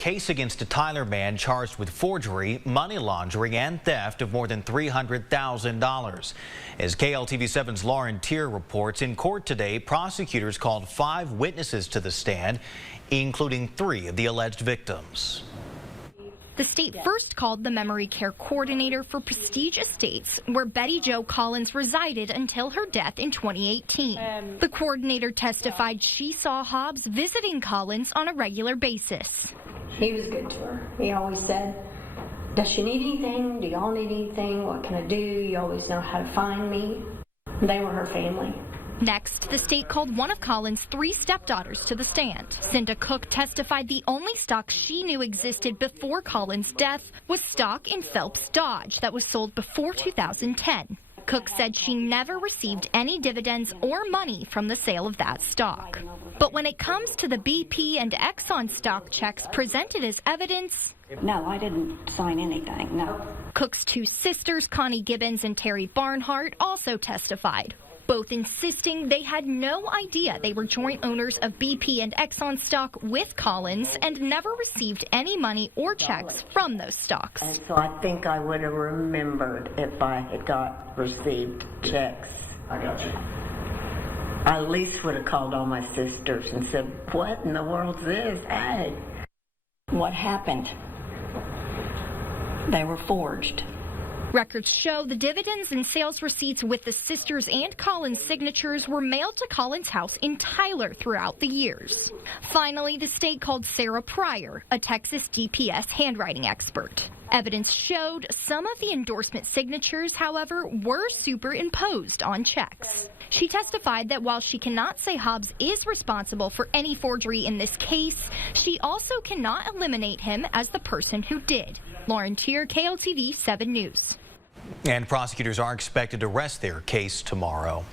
Case against a Tyler man charged with forgery, money laundering, and theft of more than $300,000. As KLTV7's Lauren Tier reports, in court today, prosecutors called 5 witnesses to the stand, including 3 of the alleged victims. The state first called the memory care coordinator for Prestige Estates, where Betty Jo Collins resided until her death in 2018. The coordinator testified she saw Hobbs visiting Collins on a regular basis. He was good to her. He always said, "Does she need anything? Do y'all need anything? What can I do? You always know how to find me." They were her family. Next, the state called one of Collins' 3 stepdaughters to the stand. Cinda Cook testified the only stock she knew existed before Collins' death was stock in Phelps Dodge that was sold before 2010. Cook said she never received any dividends or money from the sale of that stock. But when it comes to the BP and Exxon stock checks presented as evidence, no, I didn't sign anything, no. Cook's 2 sisters, Connie Gibbons and Terry Barnhart, also testified, both insisting they had no idea they were joint owners of BP and Exxon stock with Collins and never received any money or checks from those stocks. And so I think I would have remembered if I had received checks. I got you. I at least would have called all my sisters and said, "What in the world's this? Hey." What happened? They were forged. Records show the dividends and sales receipts with the sisters and Collins' signatures were mailed to Collins' house in Tyler throughout the years. Finally, the state called Sarah Pryor, a Texas DPS handwriting expert. Evidence showed some of the endorsement signatures, however, were superimposed on checks. She testified that while she cannot say Hobbs is responsible for any forgery in this case, she also cannot eliminate him as the person who did. Lauren Tier, KLTV 7 News. And prosecutors are expected to rest their case tomorrow.